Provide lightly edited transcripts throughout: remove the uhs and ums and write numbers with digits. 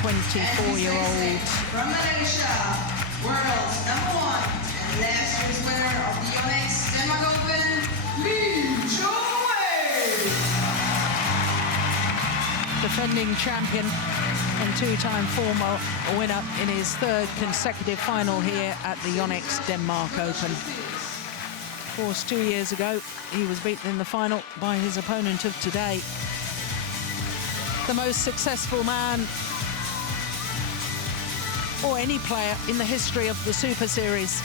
24-year-old. From Malaysia, world's #1 and last year's winner of the ChenLong Open, LeeChongWei. Defending champion and two-time former winner in his third consecutive final here at the Denmark Open. Of course, 2 years ago, he was beaten in the final by his opponent of today. The most successful man or any player in the history of the Super Series.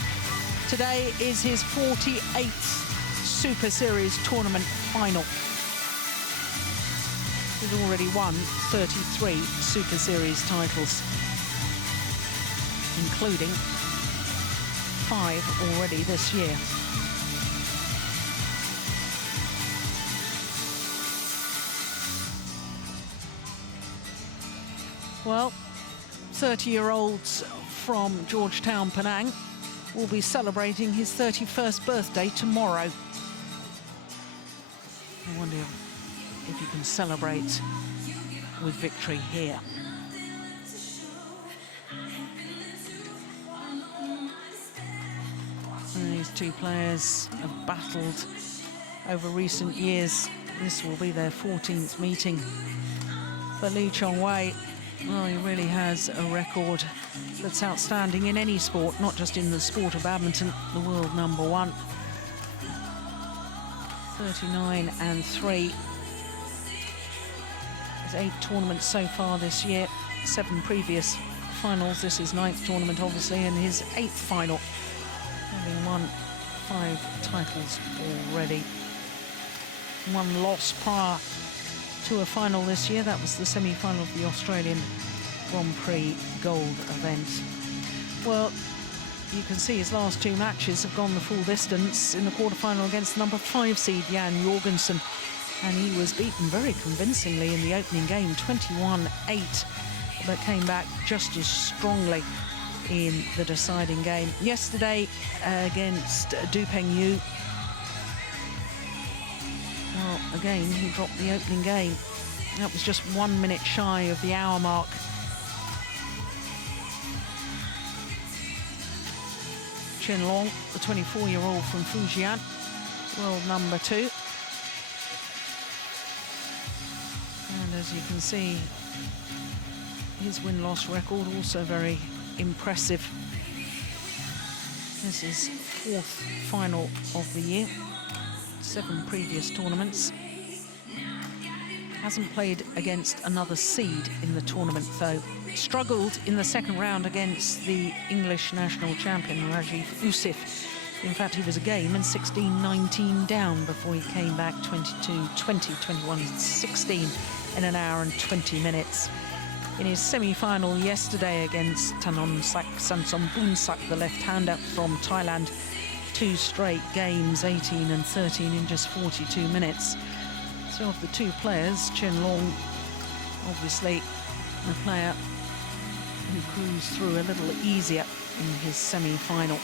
Today is his 48th Super Series tournament final. He's already won 33 Super Series titles, including 5 already this year. Well, 30-year-olds from Georgetown, Penang will be celebrating his 31st birthday tomorrow. I wonder if you can celebrate with victory here. And these two players have battled over recent years. This will be their 14th meeting. For LeeChongWei, well, he really has a record that's outstanding in any sport, not just in the sport of badminton, the world #1. 39-3. There's 8 tournaments so far this year, 7 previous finals. This is 9th tournament, obviously, and his 8th final, having won 5 titles already. 1 loss prior to a final this year. That was the semi-final of the Australian Grand Prix Gold event. Well, you can see his last 2 matches have gone the full distance. In the quarterfinal against number 5 seed Jan Jorgensen, and he was beaten very convincingly in the opening game, 21-8, but came back just as strongly in the deciding game. Yesterday against Du Pengyu, well, again, he dropped the opening game. That was just 1 minute shy of the hour mark. ChenLong, the 24-year-old from Fujian, world #2. And as you can see, his win-loss record also very impressive. This is 4th final of the year, 7 previous tournaments. Hasn't played against another seed in the tournament, though. Struggled in the second round against the English national champion, Rajiv Usif. In fact, he was a game and 16-19 down before he came back 22-20, 21-16 in an hour and 20 minutes. In his semi-final yesterday against Thanomsak Sansomboonsak, the left-hander from Thailand, 2 straight games, 18 and 13 in just 42 minutes. So of the 2 players, ChenLong, obviously the player who cruised through a little easier in his semi-final.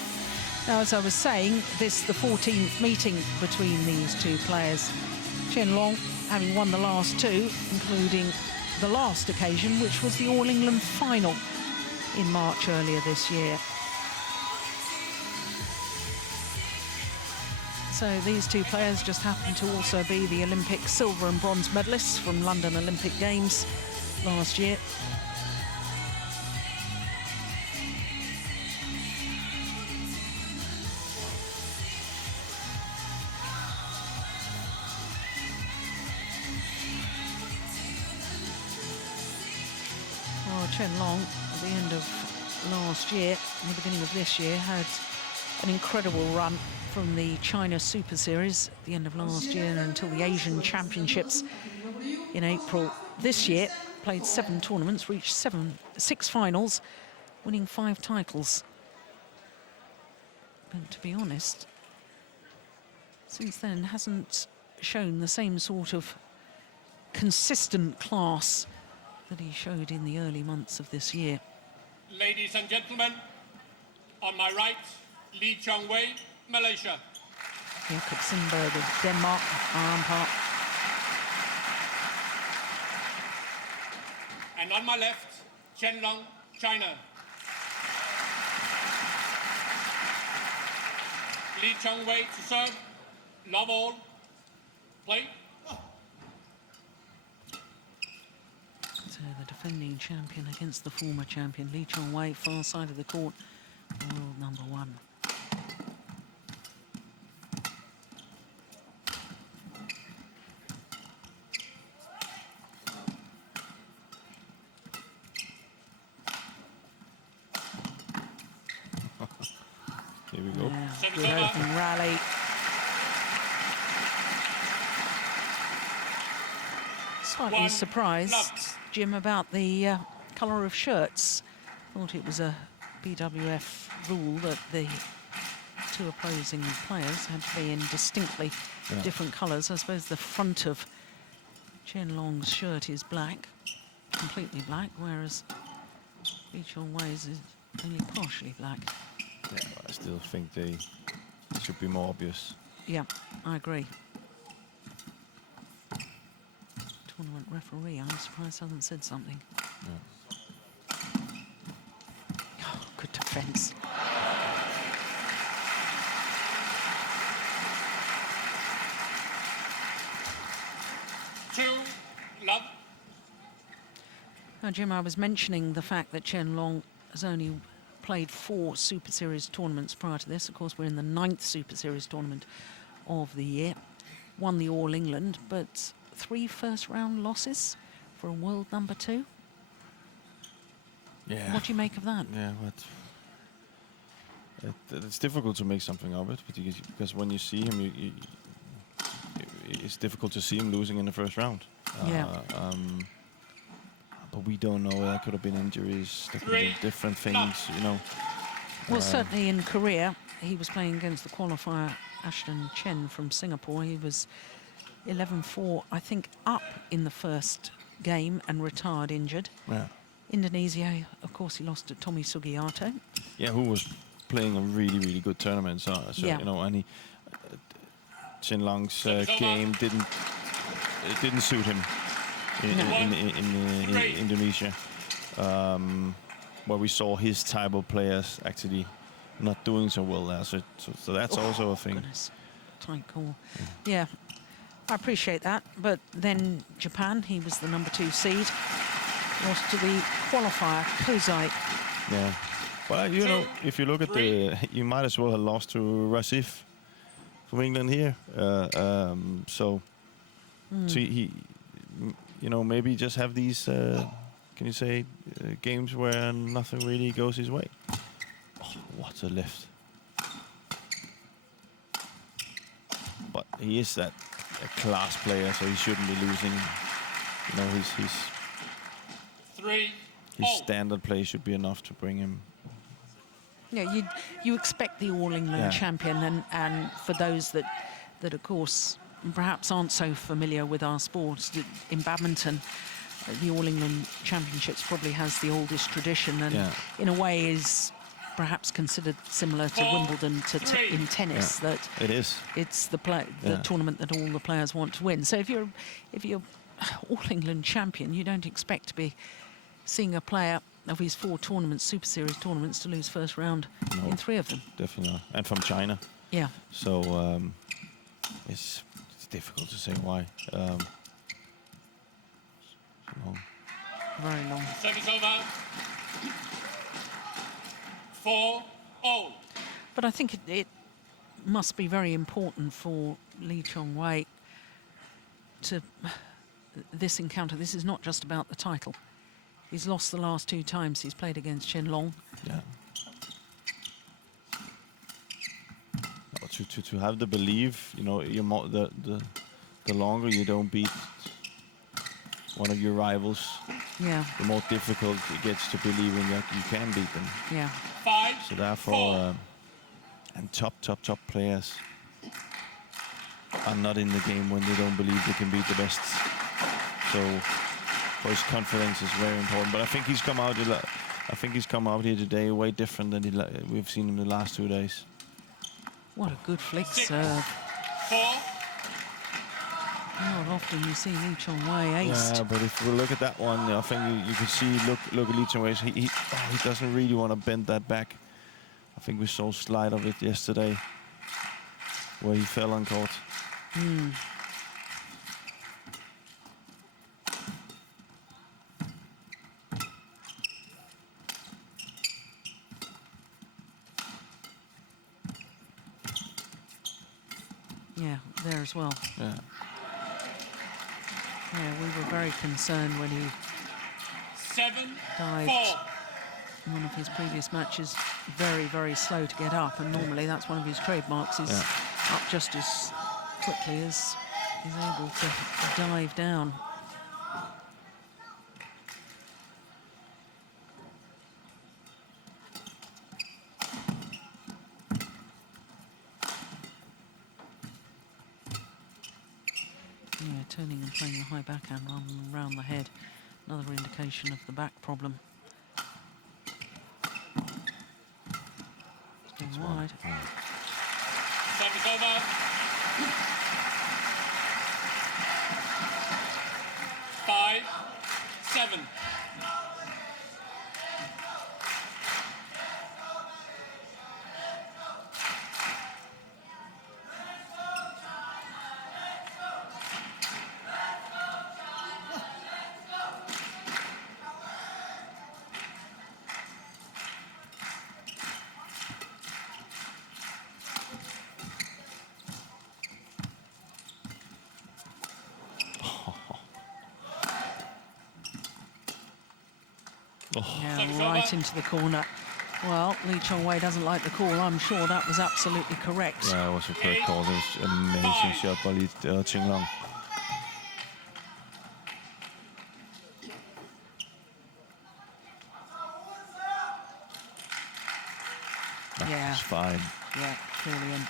Now, as I was saying, this is the 14th meeting between these 2 players. ChenLong having won the last 2, including the last occasion, which was the All England final in March earlier this year. So these 2 players just happen to also be the Olympic silver and bronze medalists from London Olympic Games last year. Well, ChenLong, at the end of last year, in the beginning of this year, had an incredible run from the China Super Series at the end of last year until the Asian Championships in April this year. Played 7 tournaments, reached 6 finals, winning 5 titles. But to be honest, since then hasn't shown the same sort of consistent class that he showed in the early months of this year. Ladies and gentlemen, on my right, LeeChongWei, Malaysia. Jakob Sindberg of Denmark, our umpire. And on my left, ChenLong China. LeeChongWei to serve. Love all. Play. So the defending champion against the former champion, LeeChongWei, far side of the court, world number 1. Here we go. Yeah, good open rally. Slightly surprised, Jim, about the colour of shirts. Thought it was a BWF rule that the 2 opposing players had to be in distinctly different colours. I suppose the front of ChenLong's shirt is black, completely black, whereas LeeChongWei's is only partially black. Yeah, I still think they should be more obvious. Yeah, I agree. Tournament referee, I'm surprised hasn't said something. Yeah. Oh, good defence. Two, love. Now, Jim, I was mentioning the fact that ChenLong has only played 4 Super Series tournaments prior to this. Of course, we're in the 9th Super Series tournament of the year. Won the All England, but 3 first-round losses for a world number 2. Yeah. What do you make of that? Yeah, but it's difficult to make something of it because when you see him, it's difficult to see him losing in the first round. Yeah. But we don't know. There could have been injuries. There could have been different things, you know. Well, certainly in Korea, he was playing against the qualifier Ashton Chen from Singapore. He was 11-4, I think, up in the first game and retired injured. Yeah. Indonesia, of course, he lost to Tommy Sugiarto. Yeah, who was playing a really, really good tournament. So Yeah. you know, and he ChenLong's game didn't suit him in Indonesia, where we saw his type of players actually not doing so well there. So that's also a thing. Goodness. Tight call. Yeah, I appreciate that. But then Japan, he was the number 2 seed. Lost to the qualifier, Kozai. Yeah. Well, you know, if you look at you might as well have lost to Rasif from England here. So he, you know, maybe just have these, can you say, games where nothing really goes his way. Oh, what a lift. But he is a class player, so he shouldn't be losing. You know, his standard play should be enough to bring him. Yeah, you expect the All England champion, and for those that of course perhaps aren't so familiar with our sports, in badminton, the All England Championships probably has the oldest tradition, and in a way is perhaps considered similar to Wimbledon in tennis. That it is. It's the tournament that all the players want to win. So if you're All England champion, you don't expect to be seeing a player of his 4 tournaments, Super Series tournaments, to lose first round in 3 of them. Definitely not. And from China. Yeah. So it's difficult to say why. Long. Very long. Service over. 4-0. But I think it must be very important for LeeChongWei to this encounter. This is not just about the title. He's lost the last 2 times he's played against ChenLong. Yeah. To have the belief, you know, the longer you don't beat one of your rivals, the more difficult it gets to believing that you can beat them. Yeah. 5, so therefore, and top players are not in the game when they don't believe they can beat the best. So his confidence is very important. But I think he's come out. I think he's come out here today way different than we've seen him the last 2 days. What a good flick serve. 4. Not often you see LeeChongWei aced. Yeah, but if we look at that one, I think you can see, look at LeeChongWei. He doesn't really want to bend that back. I think we saw a slide of it yesterday where he fell on court. Yeah, there as well. Yeah. Yeah, we were very concerned when he 7-4. dived in one of his previous matches. Very, very slow to get up, and normally that's one of his trademarks, is up just as quickly as he's able to dive down. Yeah, turning and playing the high backhand rather than round the head. Another indication of the back problem. It's going wide. Service over. 5-7. Yeah, right into the corner. Well, LeeChongWei doesn't like the call. I'm sure that was absolutely correct. Yeah, it was a correct call. It was an amazing shot by ChenLong. Yeah. It's fine. Yeah, clearly in.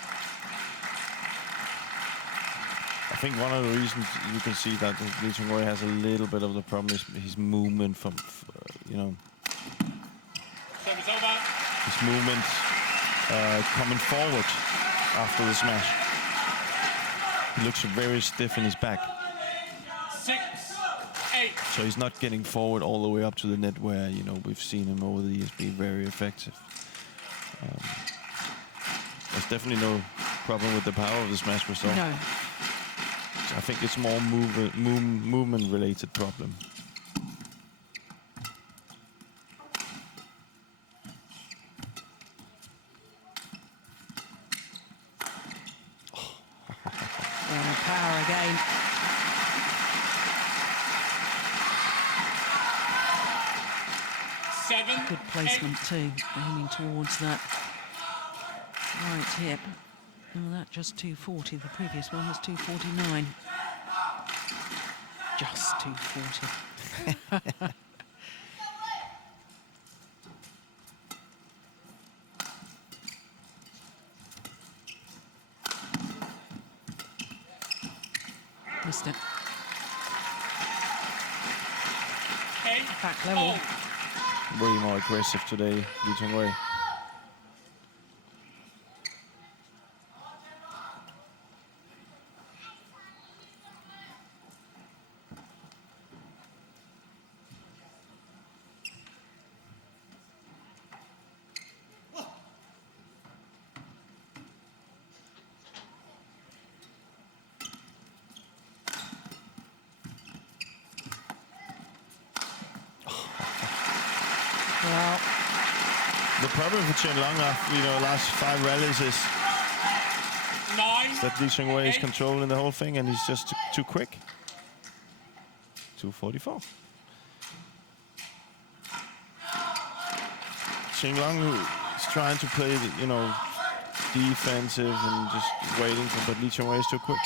I think one of the reasons you can see that LeeChongWei has a little bit of the problem is his movement from, you know, Service over. his movement coming forward after the smash. He looks very stiff in his back. 6-8. So he's not getting forward all the way up to the net where, you know, we've seen him over the years be very effective. There's definitely no problem with the power of the smash we saw. No. I think it's more movement-related problem. Yeah, power again. Good placement too, aiming towards that right hip. And that just 240. The previous one was 249. Just 240. Missed it. Back level. Way more aggressive today, LeeChongWei. Well, the problem for ChenLong after, you know, last 5 rallies is that LeeChongWei is controlling the whole thing and he's just too quick. 244. ChenLong is trying to play, you know, defensive and just waiting for, but LeeChongWei is too quick.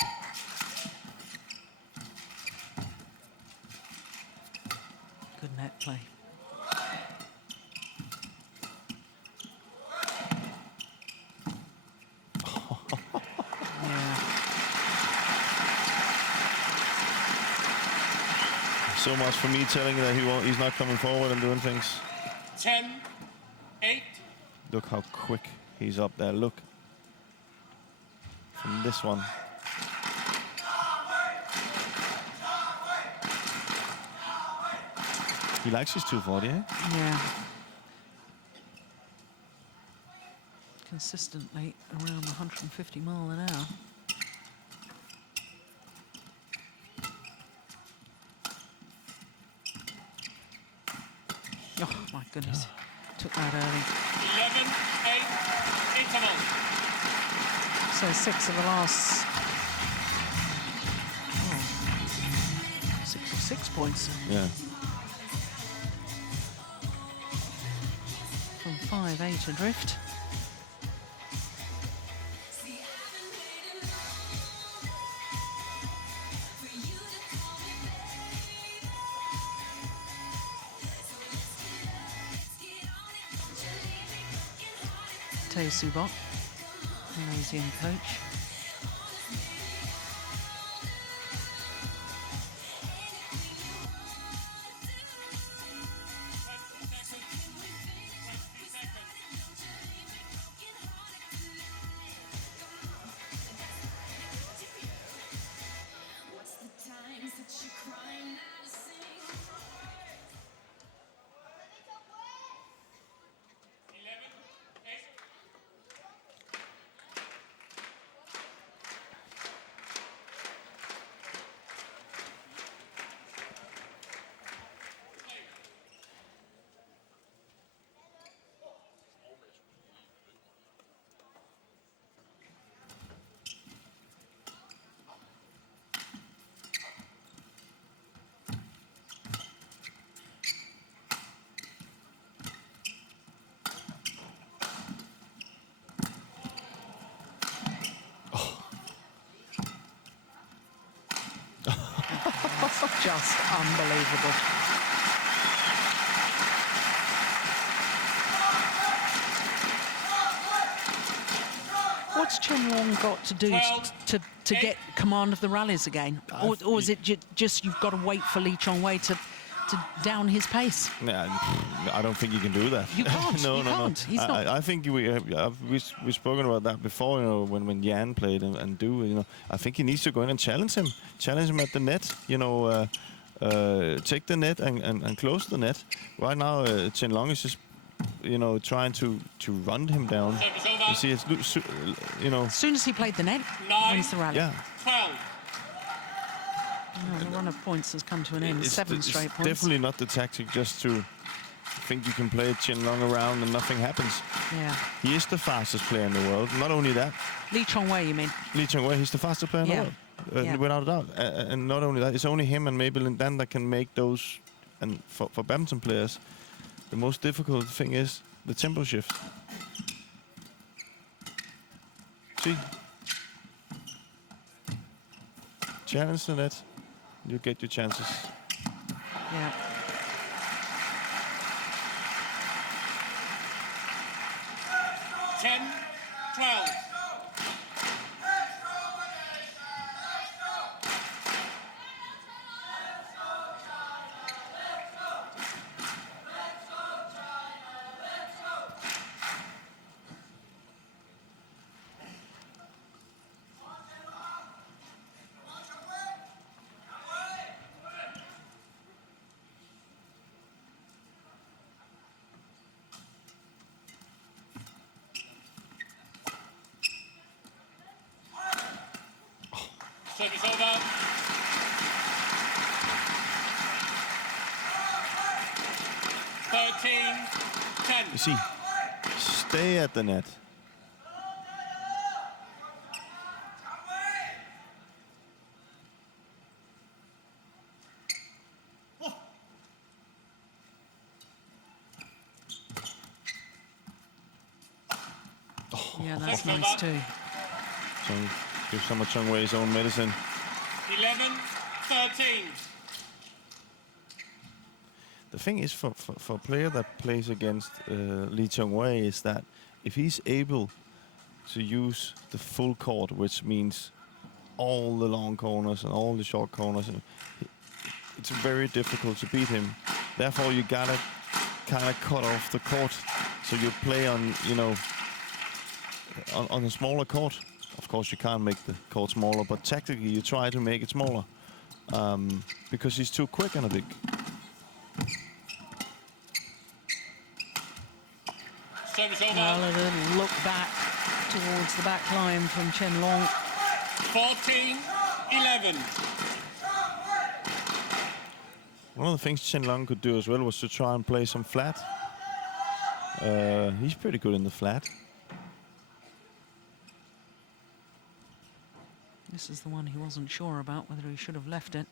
good net play. Yeah. So much for me telling you that he's not coming forward and doing things. 10-8. Look how quick he's up there. Look. From this one. He likes his 240, eh? Yeah. Consistently around 150 mile an hour. Oh, my goodness. Took that early. 11-8 interval. So 6 of the last... Oh, 6 points Yeah. from 5-8 adrift. Subot, Malaysian coach. Just unbelievable. What's ChenLong got to do to get command of the rallies again? Or is it just you've got to wait for LeeChongWei to down his pace? Nah, I don't think you can do that. You can't. No, you no, can't. no. He's not. I think we've spoken about that before. You know, when Jan played and do. You know, I think he needs to go in and challenge him at the net. You know, take the net and close the net. Right now, ChenLong is just, you know, trying to run him down. You see, it's you know. As soon as he played the net, wins the rally. Yeah. 12. Oh, the run of points has come to an end. 7 straight points. Definitely not the tactic just to think you can play ChenLong around and nothing happens. Yeah. He is the fastest player in the world. Not only that. LeeChongWei, you mean? LeeChongWei, he's the fastest player in the world. Without a doubt. And not only that, it's only him and maybe Lindan that can make those. And for badminton players, the most difficult thing is the tempo shift. See? Challenge the net. You get your chances. Yeah. Ten, 12. Service over. 13-10. You see, stay at the net. Yeah, that's nice too. So give some of ChenLong his own medicine. 11-13. The thing is, for a player that plays against LeeChongWei, is that if he's able to use the full court, which means all the long corners and all the short corners, it's very difficult to beat him. Therefore, you gotta kind of cut off the court, so you play on, you know, on a smaller court. Of course, you can't make the court smaller, but tactically you try to make it smaller because he's too quick on a big. Service Well, over. a little look back towards the back line from ChenLong. 14-11. One of the things ChenLong could do as well was to try and play some flat. He's pretty good in the flat. This is the one he wasn't sure about, whether he should have left it.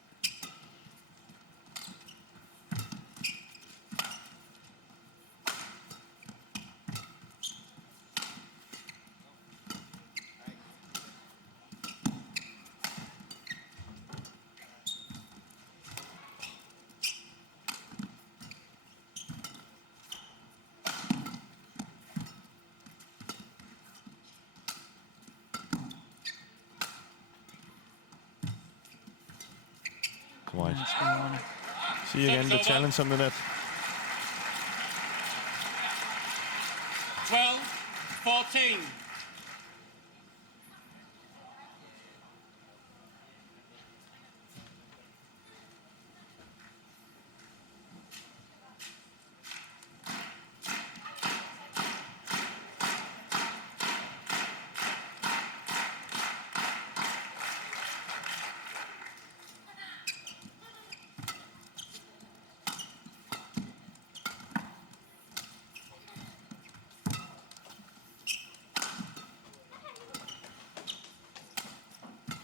Wide. That's been one. See again the challenge on the net. 12-14.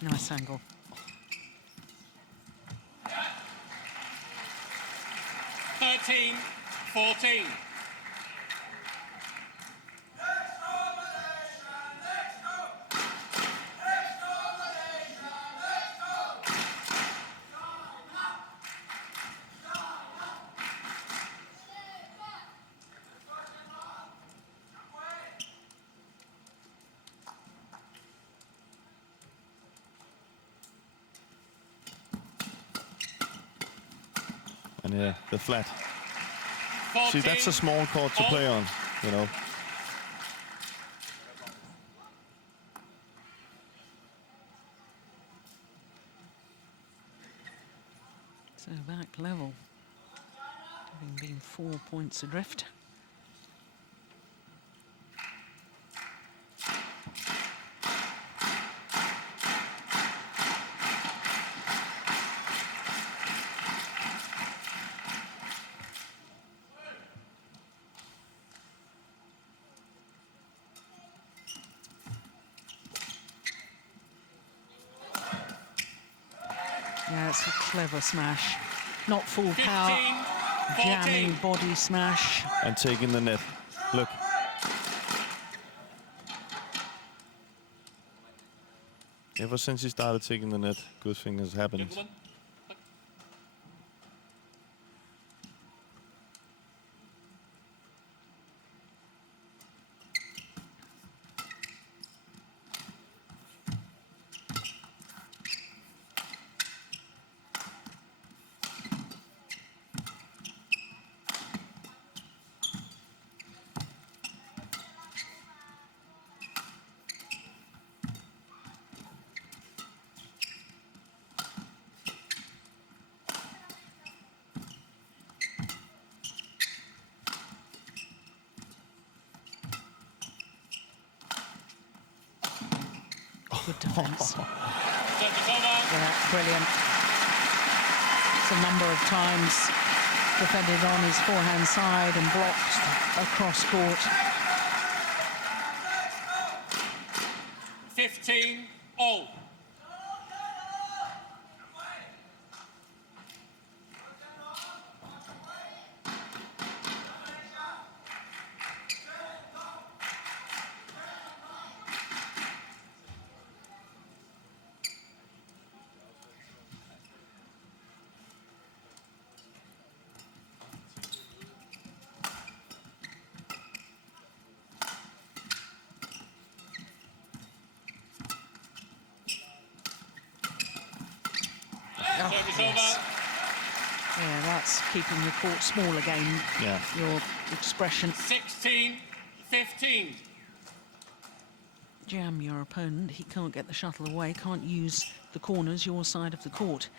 Nice angle. 13-14. And yeah, the flat. 14. See, that's a small court to play on, you know. So back level, having been 4 points adrift. Yeah, it's a clever smash. Not full power, 15-14. jamming body smash. And taking the net. Look. Ever since he started taking the net, good thing has happened. Gentlemen. Good defence. Service over. Yeah, brilliant. It's a number of times defended on his forehand side and blocked across court. 15-all. Service over. Yeah, that's keeping the court small again. Yeah. Your expression. 16-15. Jam your opponent. He can't get the shuttle away, can't use the corners, your side of the court.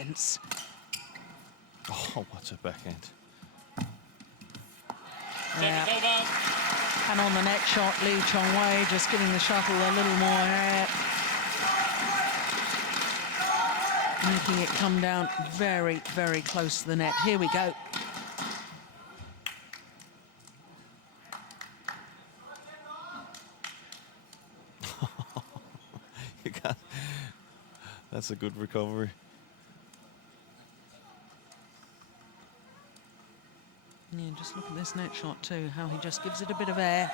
defence. Oh, what's a backhand. Yeah. Service over. And on the net shot, LeeChongWei just giving the shuttle a little more air. Making it come down very, very close to the net. Here we go. You can't. That's a good recovery. Yeah, just look at this net shot too, how he just gives it a bit of air.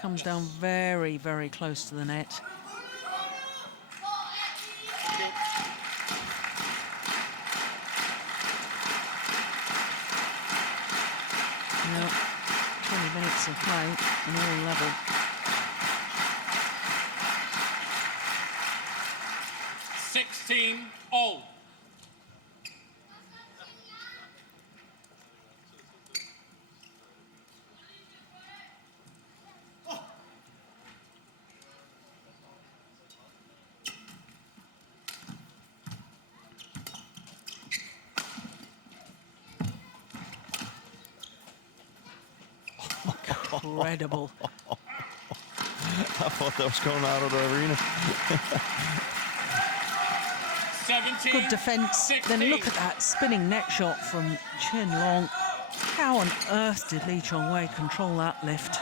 Comes down very, very close to the net. Now, 20 minutes of play and all level. all. Incredible. I thought that was going out of the arena. 17, Good defence. 16. Then look at that spinning net shot from ChenLong. How on earth did LeeChongWei control that lift?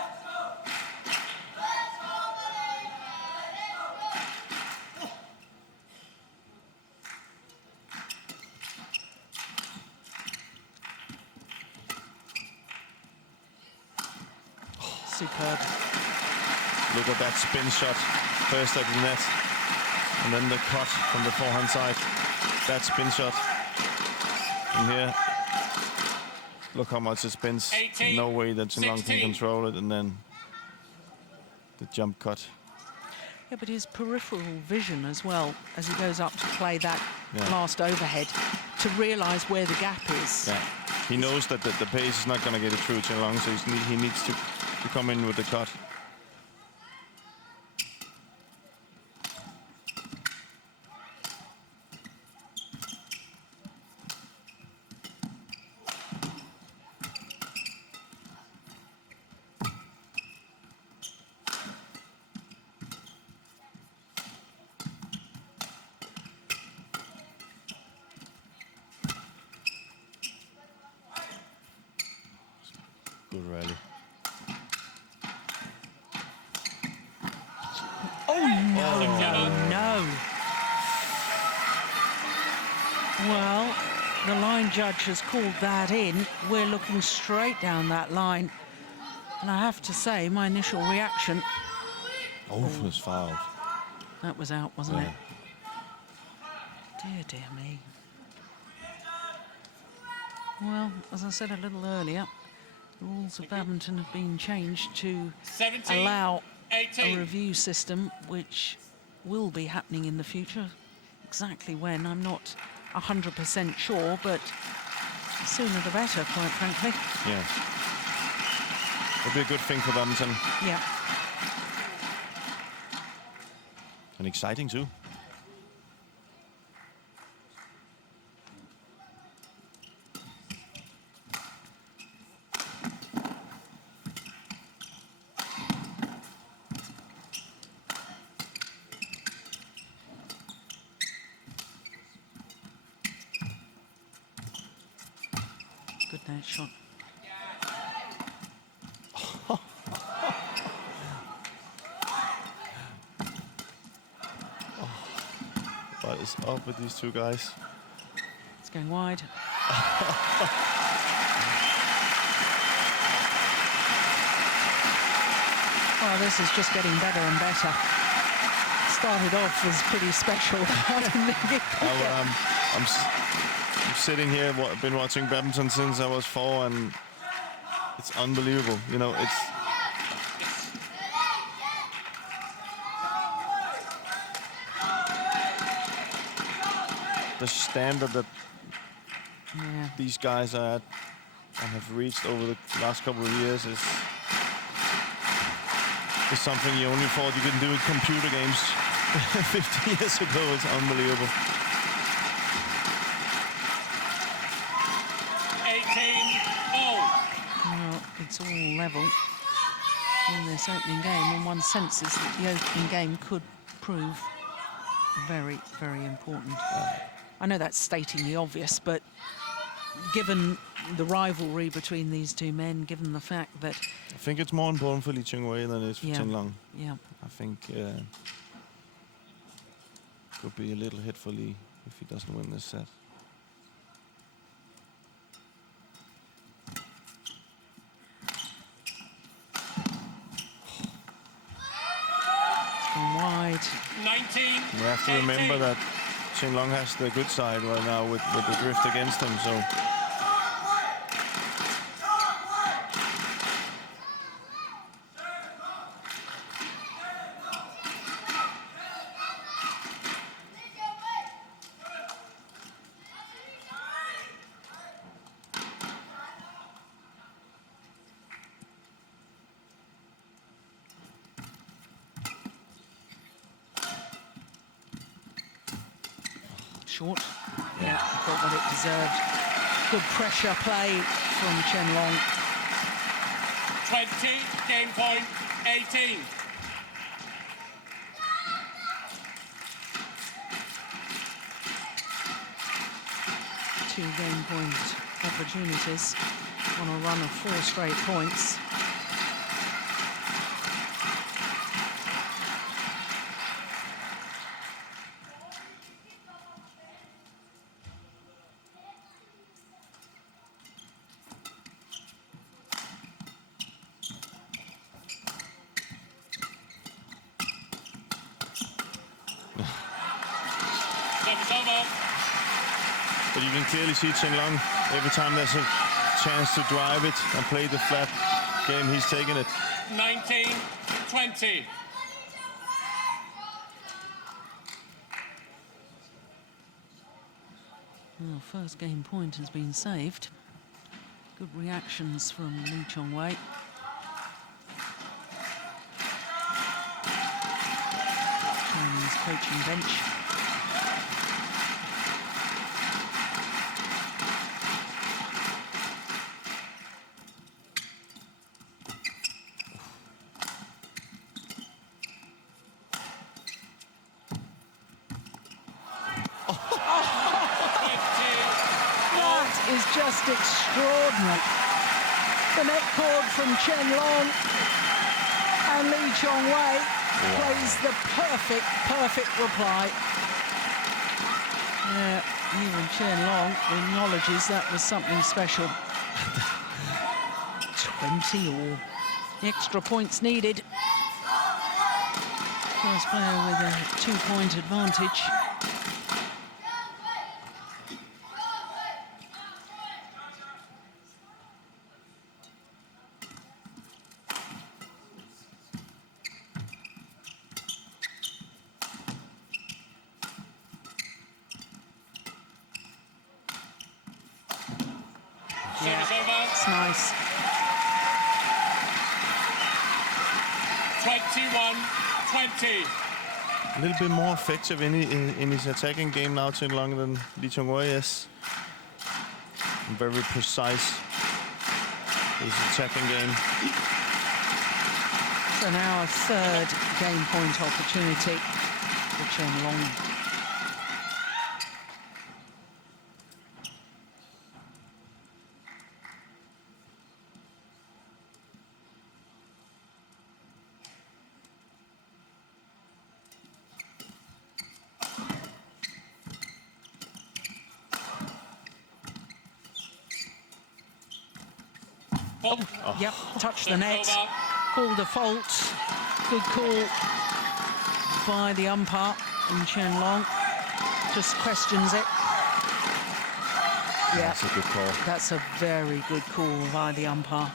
Superb. Look at that spin shot. First at the net, and then the cut from the forehand side. That spin shot. And here, look how much it spins. 18, No way that ChenLong can 16. control it, and then the jump cut. Yeah, but his peripheral vision as well, as he goes up to play that Yeah. last overhead, to realise where the gap is. Yeah, he knows that the pace is not going to get it through ChenLong, so he needs to come in with the cut. Good rally. No. Well, the line judge has called that in. We're looking straight down that line. And I have to say, my initial reaction, Oh, it was fouled. that was out, wasn't Yeah. it? Dear, dear me. Well, as I said a little earlier, the rules of badminton have been changed to 17, allow a 18. review system, which will be happening in the future. Exactly when, I'm not 100% sure, but sooner the better, quite frankly. Yeah. It'll be a good thing for badminton. Yeah. And exciting too. Good net shot. What is up with these two guys? It's going wide. Well, this is just getting better and better. Started off as pretty special. I didn't think it could get. I'm sitting here, I've been watching badminton since I was 4, and it's unbelievable. You know, it's... The standard that Yeah. these guys are at and have reached over the last couple of years is something you only thought you could do in computer games 50 years ago. It's unbelievable. level in this opening game, and one senses that the opening game could prove very, very important. I know that's stating the obvious, but given the rivalry between these two men, given the fact that... I think it's more important for LeeChongWei than it is for ChenLong. Yeah. I think could be a little hit for Lee if he doesn't win this set. Gone wide. 19. We have to remember that ChenLong has the good side right now with the drift against him, so... Short. Yeah, got what it deserved. Good pressure play from ChenLong. 20, game point, 18. Two game point opportunities on a run of 4 straight points. Service over. But you can clearly see ChenLong, every time there's a chance to drive it and play the flat game, he's taking it. 19, 20. Well, first game point has been saved. Good reactions from LeeChongWei. Chinese coaching bench. Is just extraordinary. The net cord from ChenLong, and LeeChongWei plays the perfect reply. Even ChenLong acknowledges that was something special. 20 all. Extra points needed. First player with a 2-point advantage. Service over. It's nice. 21, 20. A little bit more effective in his attacking game now, ChenLong, than LeeChongWei is. Very precise, his attacking game. So now a third game point opportunity for ChenLong. Yep, touched the net, called a fault. Good call by the umpire, and ChenLong just questions it. Yeah, That's a good call. that's a very good call by the umpire.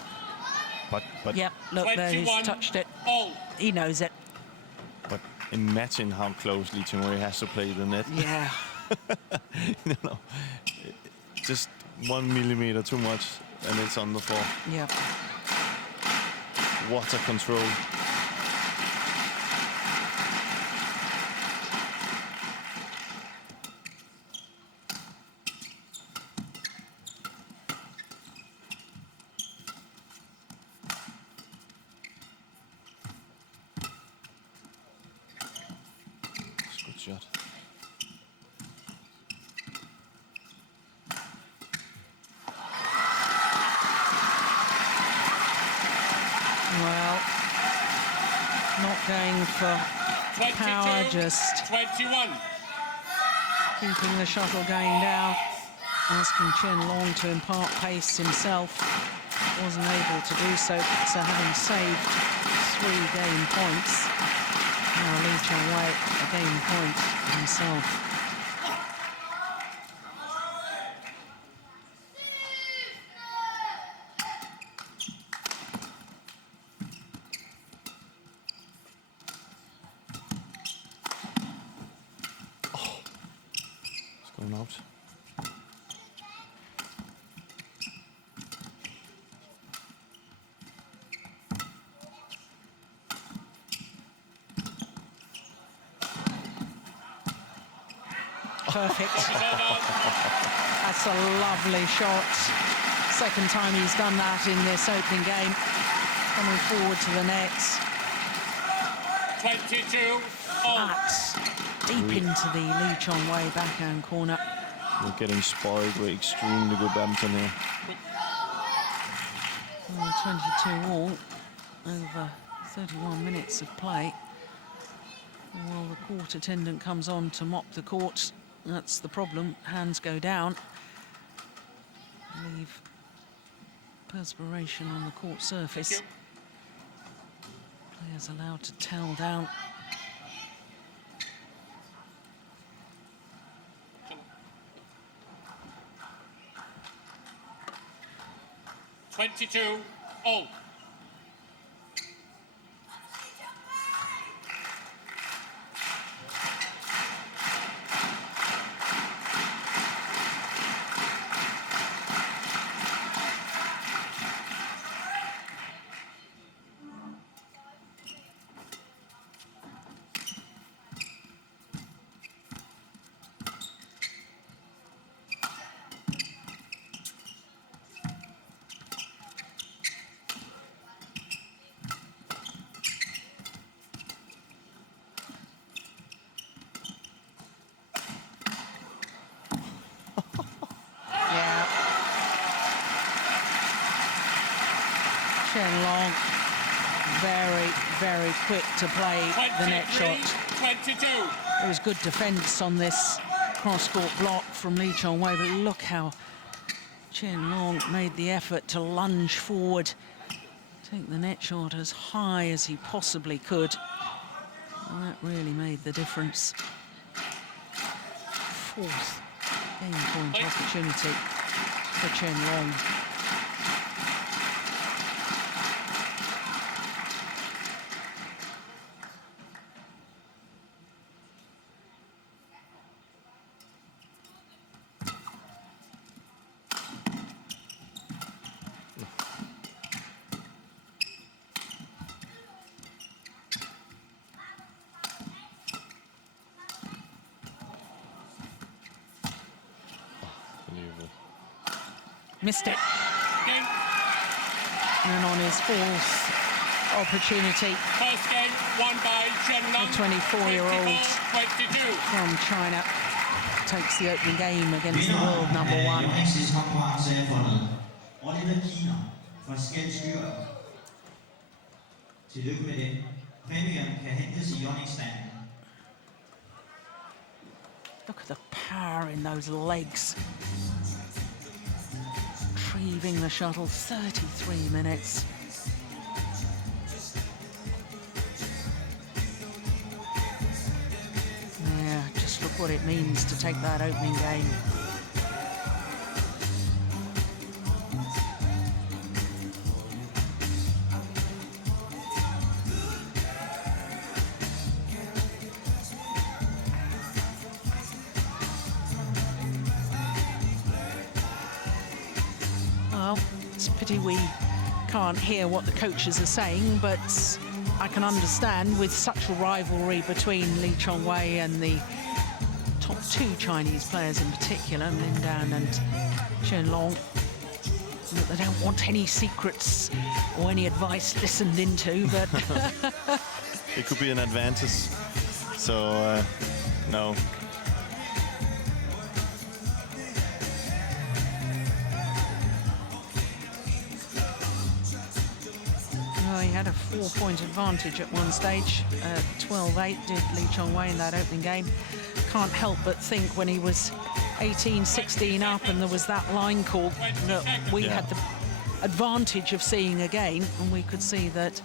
But Yep, look there, he's 21 touched it. all. He knows it. But imagine how close LeeChongWei has to play the net. Yeah. You know, just 1 millimeter too much, and it's on the floor. Yep. What a control. shot. Well, not going for 22, power, just 21. keeping the shuttle going down, asking ChenLong to impart pace himself. Wasn't able to do so, so having saved 3 game points, now LeeChongWei a game point himself. It's going out. Perfect. That's a lovely shot. Second time he's done that in this opening game. Coming forward to the net. 22 all. That's deep into the LeeChongWei backhand corner. We're getting spoiled with extremely good badminton here. Well, 22 all over 31 minutes of play. While the court attendant comes on to mop the court, that's the problem. Hands go down. Leave perspiration on the court surface. Players allowed to towel down. Twenty-two all. ChenLong, very, very quick to play the net shot. 22. It was good defence on this cross-court block from LeeChongWei, but look how ChenLong made the effort to lunge forward, take the net shot as high as he possibly could. And that really made the difference. 4th game point opportunity for ChenLong. Missed it. Game. And on his 4th opportunity, First game won by ChenLong. the 24-year-old 22. from China takes the opening game against the world #1. Tillykke med det. Præmien kan hentes i Yoningstanden. Look at the power in those legs. Retrieving the shuttle, 33 minutes. Yeah, just look what it means to take that opening game. Well, it's a pity we can't hear what the coaches are saying, but I can understand with such a rivalry between LeeChongWei and the top 2 Chinese players in particular, Lindan and ChenLong, that they don't want any secrets or any advice listened into, but It could be an advantage. So, no, 4-point advantage at one stage. 12-8 did LeeChongWei in that opening game. Can't help but think when he was 18-16 up and there was that line call that we had the advantage of seeing again, and we could see that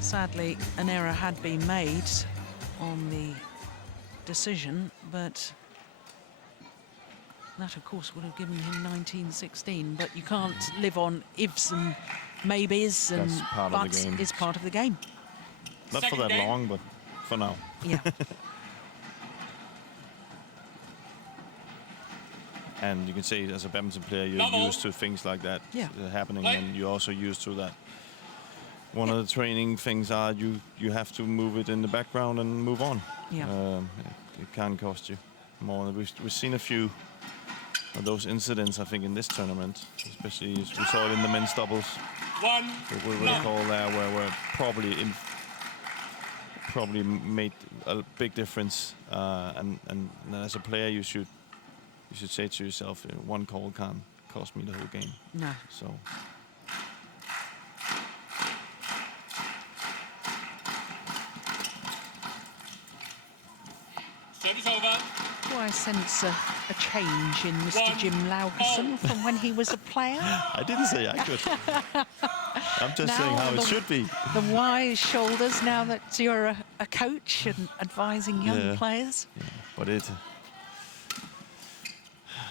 sadly an error had been made on the decision, but that of course would have given him 19-16. But you can't live on ifs and maybes, and That's part of the buts game. is part of the game. Not for that long, but for now. Yeah. And you can say, as a badminton player, you're used to things like that happening, and you're also used to that. One of the training things are you have to move it in the background and move on. Yeah. It can cost you more. We've seen a few of those incidents, I think, in this tournament, especially we saw it in the men's doubles. We would call there where probably made a big difference. And as a player, you should say to yourself, one call can't cost me the whole game. No. So. Service over. Do I sense a change in Mr. ChenLong from when he was a player? I didn't say I could. I'm just Now saying how it should be. The wise shoulders now that you're a coach and advising young players. Yeah, but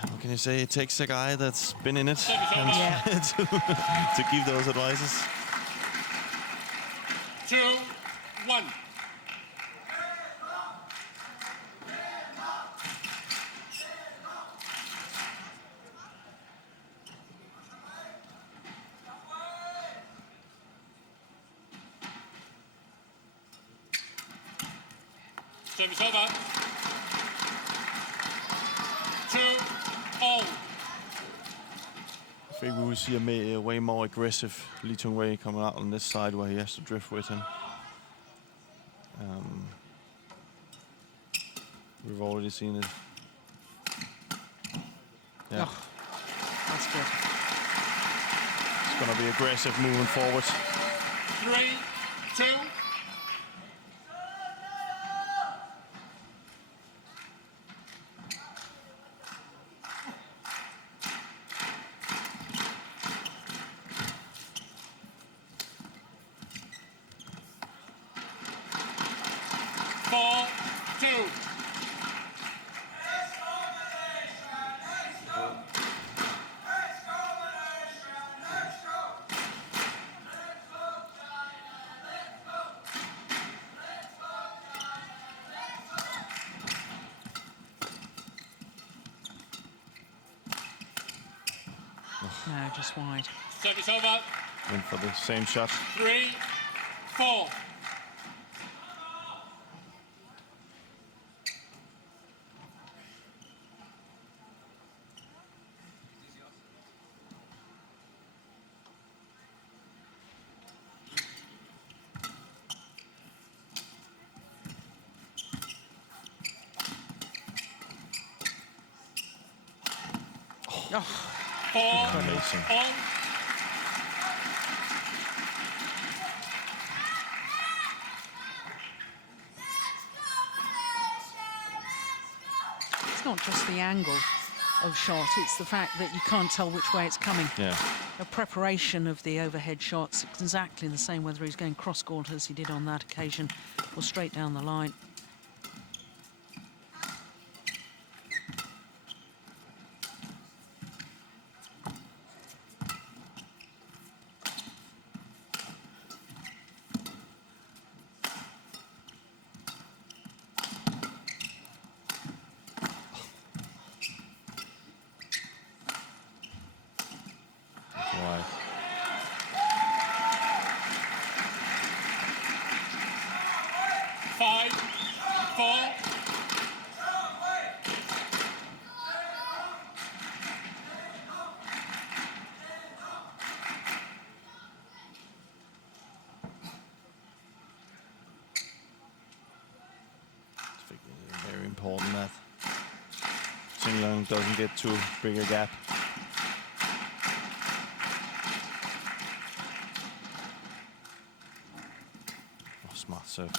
what can you say? It takes a guy that's been in it and to give those advices. 2-1. Service over. 2-all. I think we will see a way more aggressive LeeChongWei coming out on this side where he has to drift with him. We've already seen it. Yeah. Oh, that's good. It's going to be aggressive moving forward. 3-2. No, just wide. Service over. Went for the same shot. 3-4. Oh. Amazing. It's not just the angle of shot, it's the fact that you can't tell which way it's coming. Yeah. The preparation of the overhead shots, exactly the same whether he's going cross-court as he did on that occasion or straight down the line. Right. 5-4. I think it's very important that ChenLong doesn't get too big a gap. serve.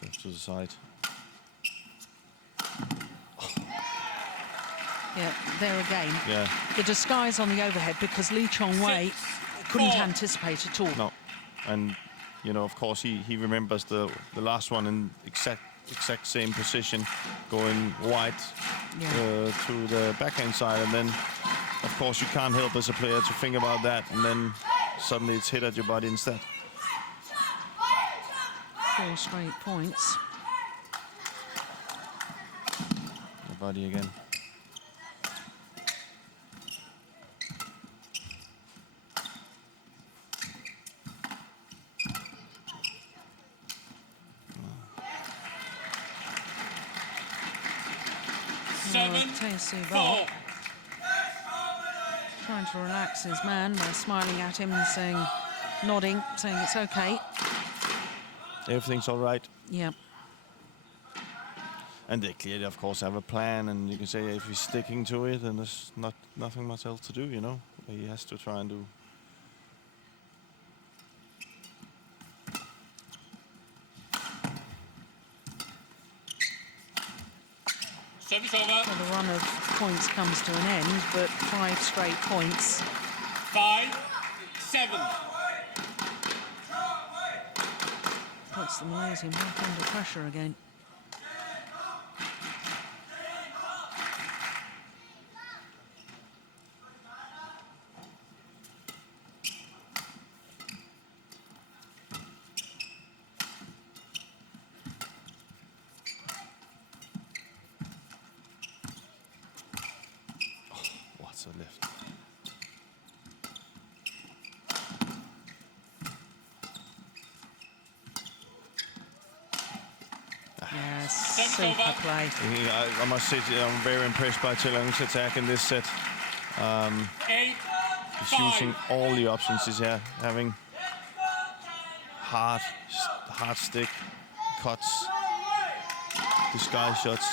Serve to the side. Yeah, there again. Yeah. The disguise on the overhead because LeeChongWei couldn't 6-4. anticipate at all. No. And, you know, of course, he remembers the last one in exact same position, going wide to the backhand side. And then, of course, you can't help as a player to think about that. And then suddenly it's hit at your body instead. 4 straight points. The body again. Seven, 4. Trying to relax his man by smiling at him and saying, nodding, saying it's okay. Everything's all right. Yeah. And they clearly, of course, have a plan. And you can say if he's sticking to it, then there's nothing much else to do, you know. He has to try and do. Service over. Well, the run of points comes to an end, but 5 straight points. 5-7. Puts the Malaysian back under pressure again. What's a lift? Yes, super play. I must say, I'm very impressed by ChenLong's attack in this set. 8-5. He's using all the options he's having. Hard stick, cuts, disguise shots.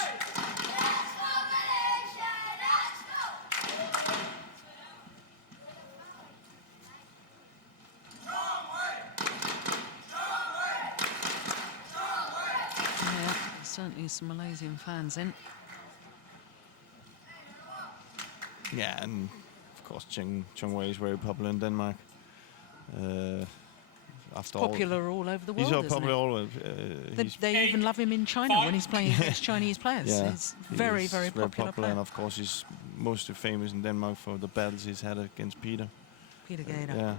Yeah, certainly some Malaysian fans in. Yeah, and of course ChenLong is very popular in Denmark. After Popular all over the world, he's so isn't popular it? all over. They even love him in China when he's playing against Chinese players. Yeah, He's very, very popular player. and of course he's mostly famous in Denmark for the battles he's had against Peter. Peter Gader. Yeah.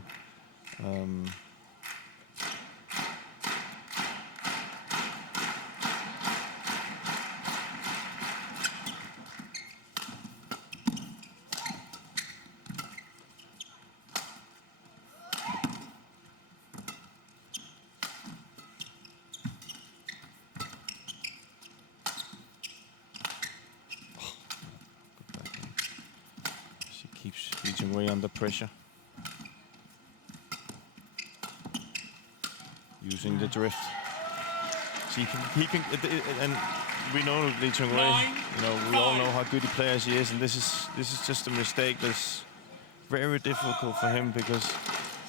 She keeps LeeChongWei under pressure. Using the drift. So he can, and we know LeeChongWei. You know, we all know how good a player he is, and this is just a mistake that's very difficult for him because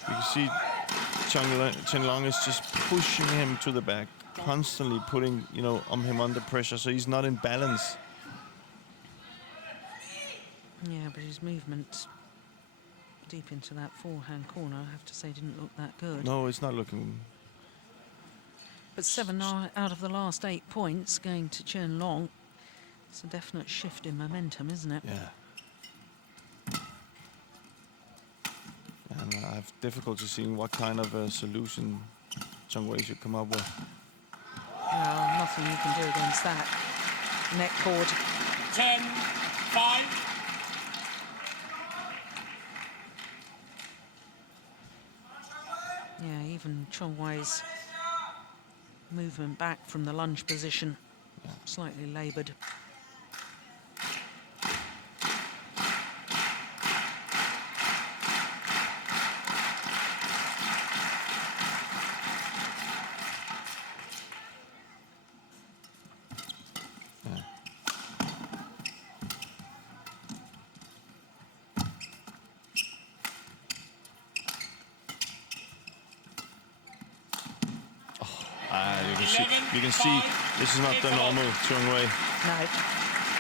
you can see ChenLong is just pushing him to the back, constantly putting him under pressure, so he's not in balance. Yeah, but his movement deep into that forehand corner, I have to say, didn't look that good. No, it's not looking. But 7 out of the last 8 points going to ChenLong. It's a definite shift in momentum, isn't it? Yeah. And I have difficulty seeing what kind of a solution ChenLong should come up with. Well, nothing you can do against that. Net cord. 10-5. Yeah, even ChenLong's movement back from the lunge position, slightly laboured. You can see this is not the normal ChenLong. No.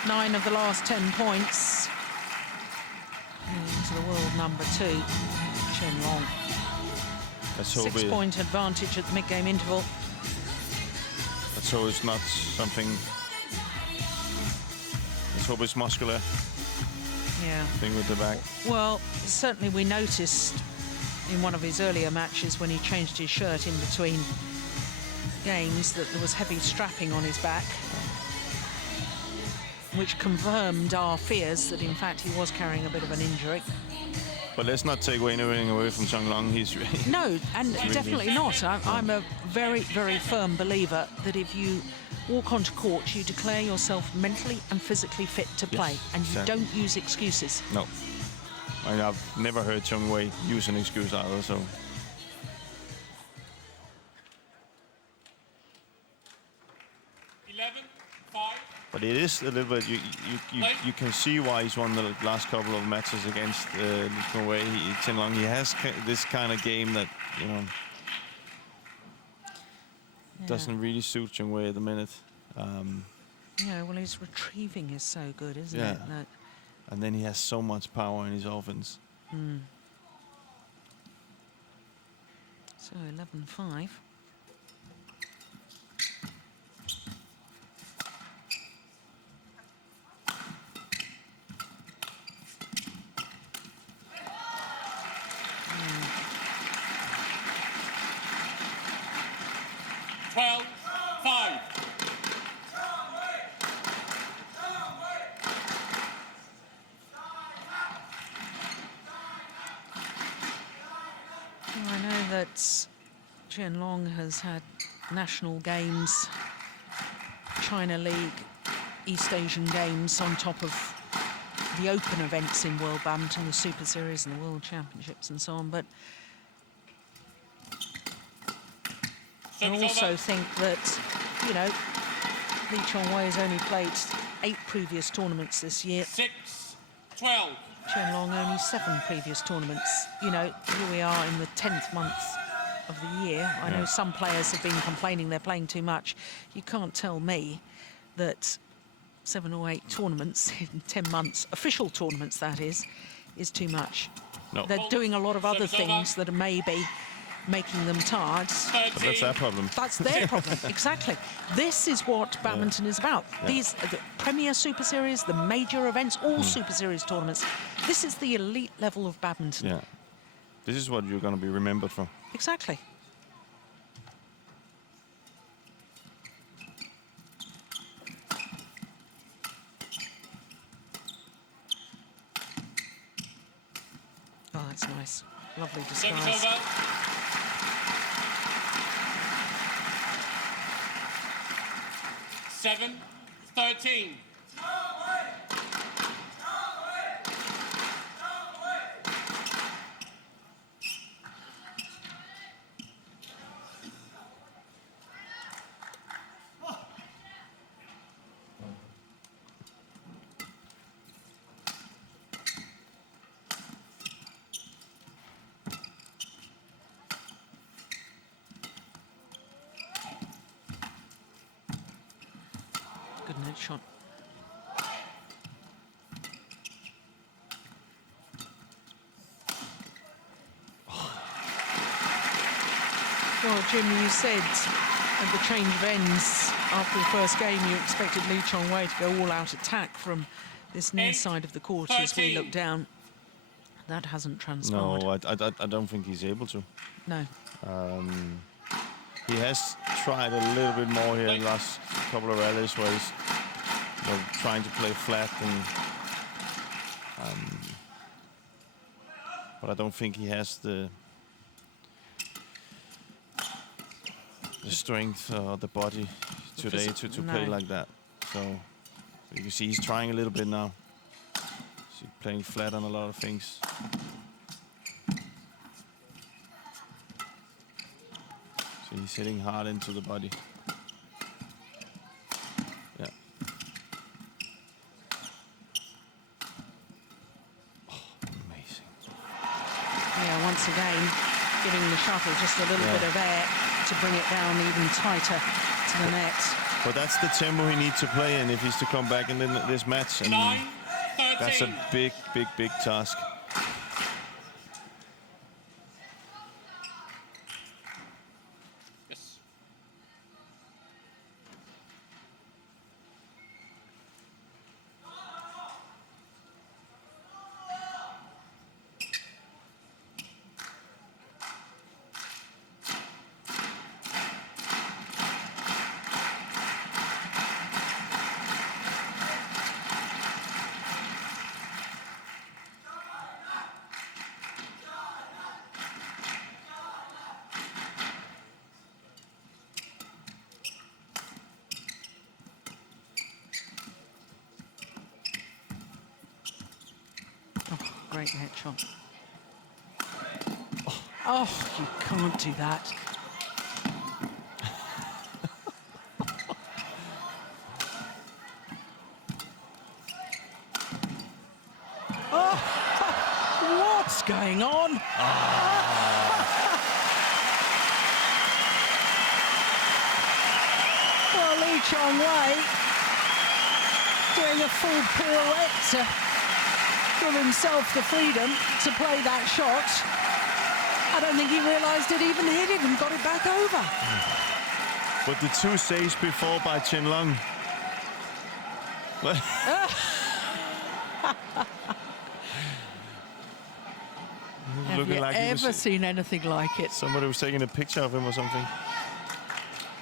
9 of the last 10 points. Into the world number 2, ChenLong. Let's hope 6-point advantage at the mid-game interval. Let's hope it's not something. Let's hope it's muscular. Yeah. Thing with the back. Well, certainly we noticed in one of his earlier matches when he changed his shirt in between games that there was heavy strapping on his back, which confirmed our fears that in fact he was carrying a bit of an injury. But let's not take anything away from ChenLong. He's really No, and definitely not. I'm a very, very firm believer that if you walk onto court, you declare yourself mentally and physically fit to play, and you exactly. don't use excuses. No. I mean, I've never heard ChenLong use an excuse either, so. 11-5. But it is a little bit, you can see why he's won the last couple of matches against LeeChongWei. ChenLong, he has this kind of game that, you know, doesn't really suit ChenLong at the minute. Yeah, well, his retrieving is so good, isn't Yeah. it? That, And then he has so much power in his offense. so 11-5. I know that ChenLong has had national games, China League, East Asian Games on top of the open events in World Badminton, the Super Series and the World Championships and so on. But I also think that, you know, LeeChongWei has only played 8 previous tournaments this year. 6-12. ChenLong only 7 previous tournaments. You know, here we are in the 10th month of the year. I know some players have been complaining they're playing too much. You can't tell me that 7 or 8 tournaments in 10 months, official tournaments that is too much. No. They're doing a lot of other things that are maybe making them tired. But that's their problem. That's their problem, exactly. This is what badminton is about. Yeah. These are the Premier Super Series, the major events, all Super Series tournaments. This is the elite level of badminton. Yeah. This is what you're going to be remembered for. Exactly. Oh, that's nice. Lovely disguise. 7-13. Good net shot. Well, Jim, you said at the change of ends after the first game you expected LeeChongWei to go all-out attack from this near side of the court as we look down. That hasn't transpired. No, I don't think he's able to. No. He has tried a little bit more here in the last couple of rallies where he's trying to play flat, and but I don't think he has the strength or the body today to play like that. So you can see he's trying a little bit now. He's playing flat on a lot of things. So he's hitting hard into the body. Yeah. Oh, amazing. Yeah, once again, giving the shuttle just a little bit of air to bring it down even tighter to the net. But that's the tempo he needs to play in if he's to come back in this match. And 9, 13. that's a big, big, big task. Yes. Great net shot. Oh, you can't do that. Oh, what's going on? Well, LeeChongWei doing a full pirouette to give himself the freedom to play that shot. I don't think he realised it even hit it and got it back over. But the two saves before by ChenLong. Have you ever seen anything like it? Somebody was taking a picture of him or something.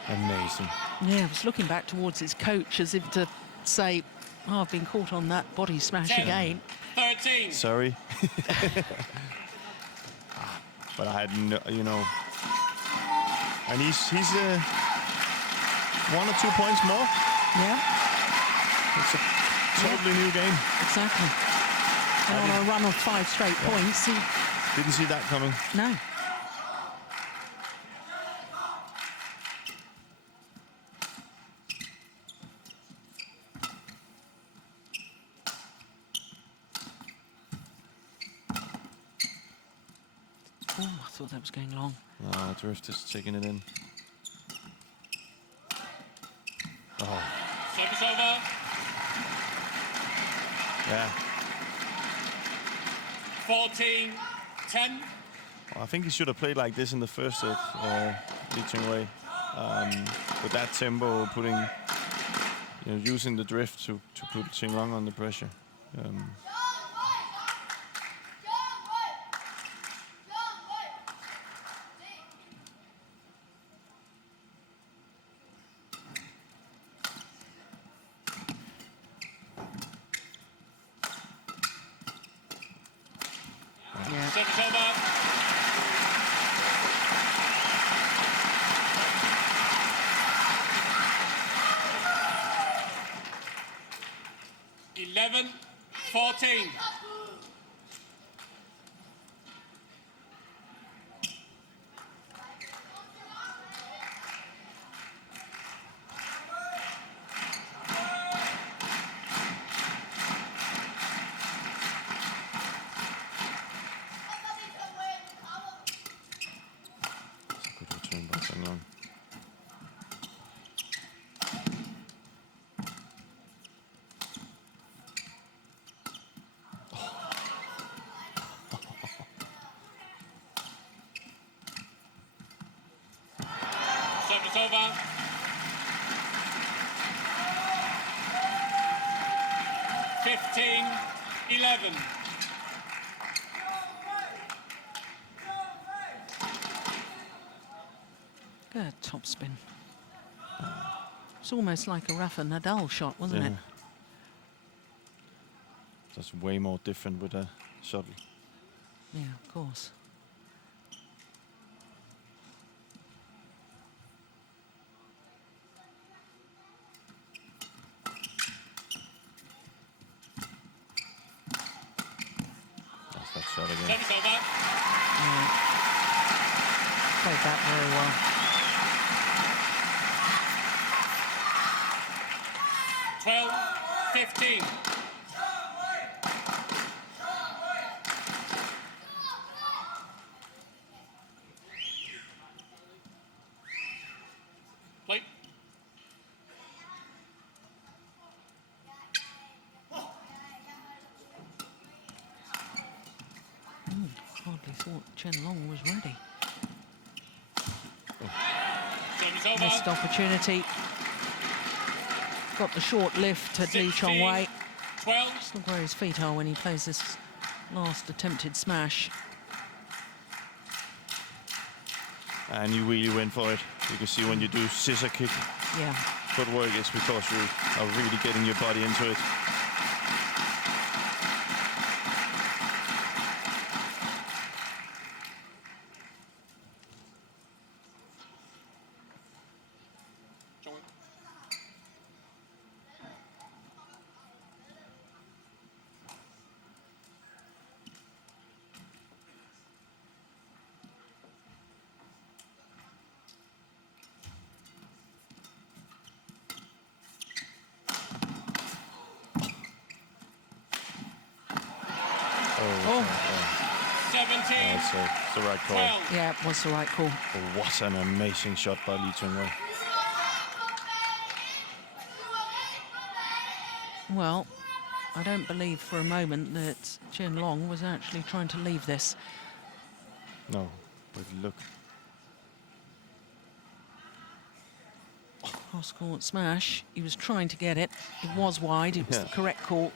Amazing. Yeah, I was looking back towards his coach as if to say, oh, I've been caught on that body smash 10, again. 13. Sorry. But I had no, you know. And he's 1 or 2 points more. Yeah, It's a totally new game. exactly. And on a run of 5 straight points, he... Didn't see that coming. No. Oh, I thought that was going long. No, Drift is taking it in. Oh, Service over. yeah. 14, 10. Well, I think he should have played like this in the first set, LeeChongWei. With that tempo, putting, you know, using the drift to put ChenLong under pressure. Yeah. Service over. Eleven, 14. Good return by ChenLong. Service over. 15, 11. Good topspin. It's almost like a Rafa Nadal shot, wasn't it? That's way more different with a shuttle. Yeah, of course. That's that shot again. Service over. Yeah. Played that very well. Twelve, 15. Play. thought ChenLong was ready. Service over. Missed opportunity. Got the short lift at 16, LeeChongWei. 12. Just look where his feet are when he plays this last attempted smash. And you really went for it. You can see when you do scissor kick Yeah. footwork, it's because you are really getting your body into it. ChenLong. 17. That's the right call. 12. Yeah, it was the right call. What an amazing shot by LeeChongWei. Well, I don't believe for a moment that ChenLong was actually trying to leave this. No, but look. Cross-court smash. He was trying to get it. It was wide. It was Yeah. the correct call.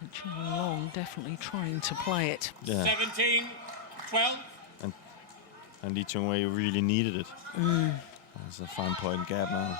But ChenLong definitely trying to play it. Yeah. 17. 12. And LeeChongWei really needed it. There's a 5-point gap now.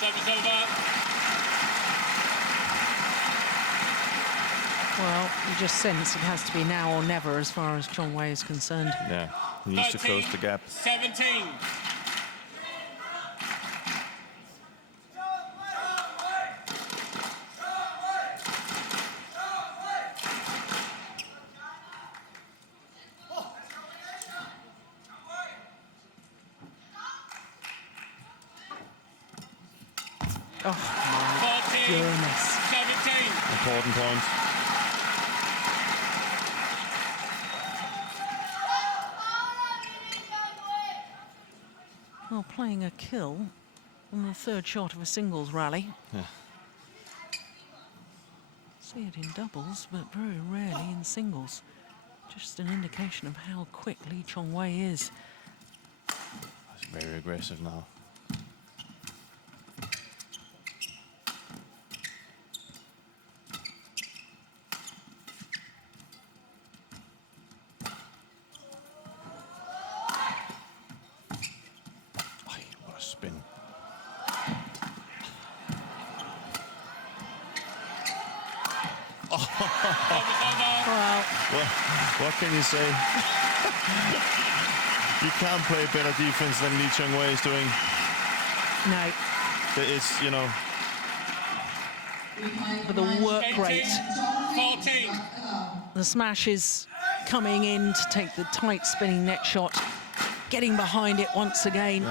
Service over. Well, you just sense it has to be now or never as far as ChenLong is concerned. Yeah, he needs to close the gap. 17. Oh, my 14. goodness. 17. Important point. Well, playing a kill on the third shot of a singles rally. Yeah. See it in doubles, but very rarely in singles. Just an indication of how quick LeeChongWei is. That's very aggressive now. Ay, what a spin. Well, What can you say? You can't play better defense than LeeChongWei is doing. no, It's, you know, but the work 18. rate. 14. The smash is coming in to take the tight spinning net shot, getting behind it once again.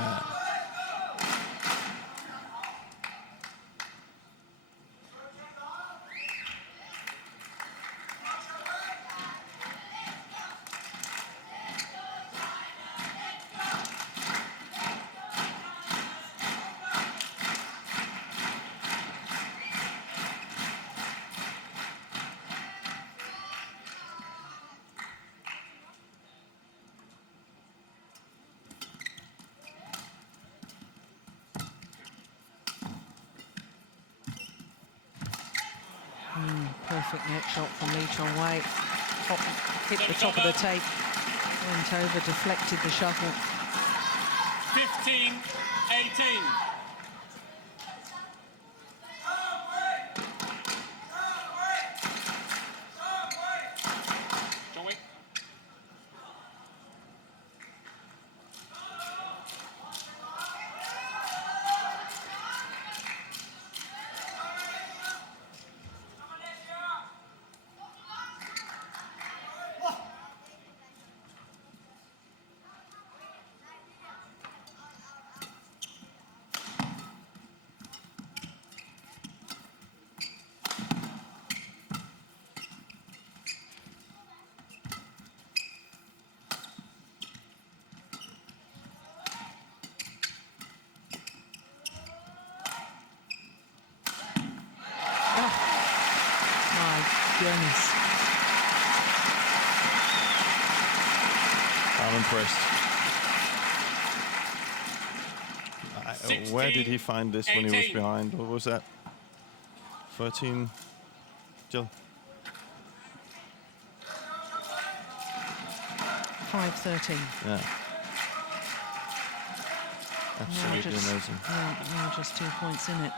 Perfect net shot from LeeChongWei. Hit the top of the tape, went over, deflected the shuttle. 15. 18. ChenLong. goodness. I'm impressed. Where did he 16, find this when he was 18. behind? What was that? 13, Jill? 5:13. Yeah. Absolutely amazing. Yeah, now just 2 points in it.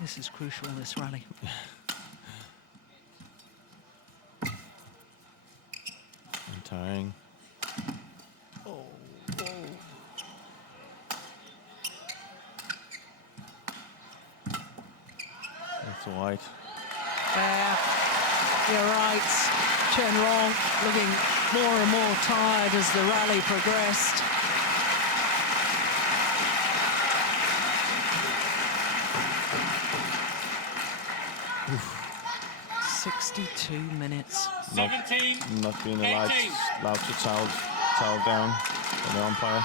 This is crucial, this rally. And tiring. That's white. You're right. ChenLong looking more and more tired as the rally progressed. Oof. 62 minutes. 17, Not being 18. allowed to towel down by the umpire.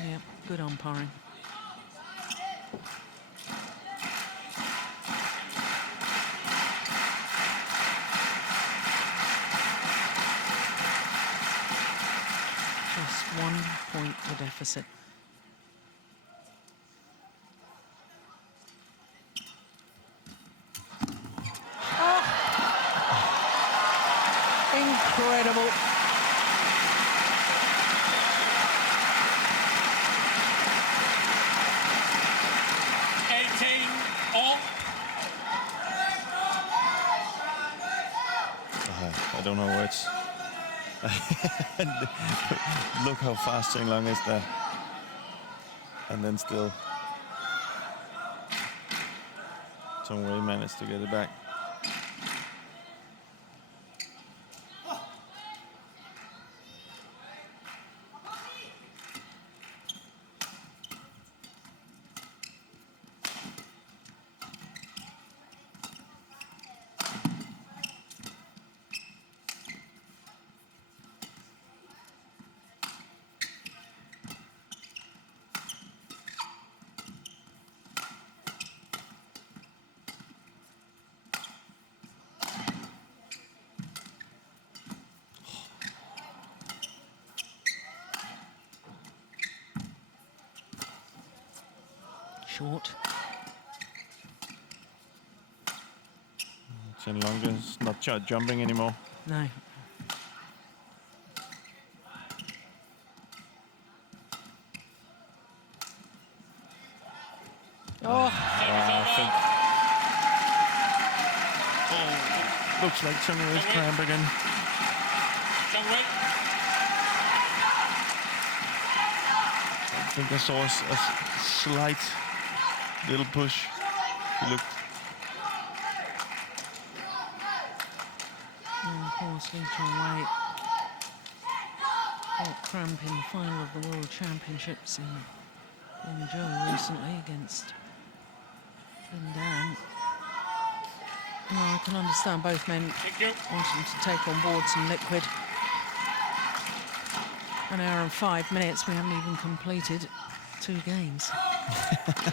Yeah, good umpiring. Just 1 point the deficit. Incredible. I don't know words. Look how fast ChenLong is there. And then still ChenLong managed to get it back. Short. ChenLong is not jumping anymore. No. Oh. I think. Oh, looks like ChenLong is cramp again. I think I saw a slight little push. He looked. And of course, LeeChongWei got cramp in the final of the World Championships in Zhou recently against Dan. No, I can understand both men wanting to take on board some liquid. An hour and 5 minutes, we haven't even completed 2 games.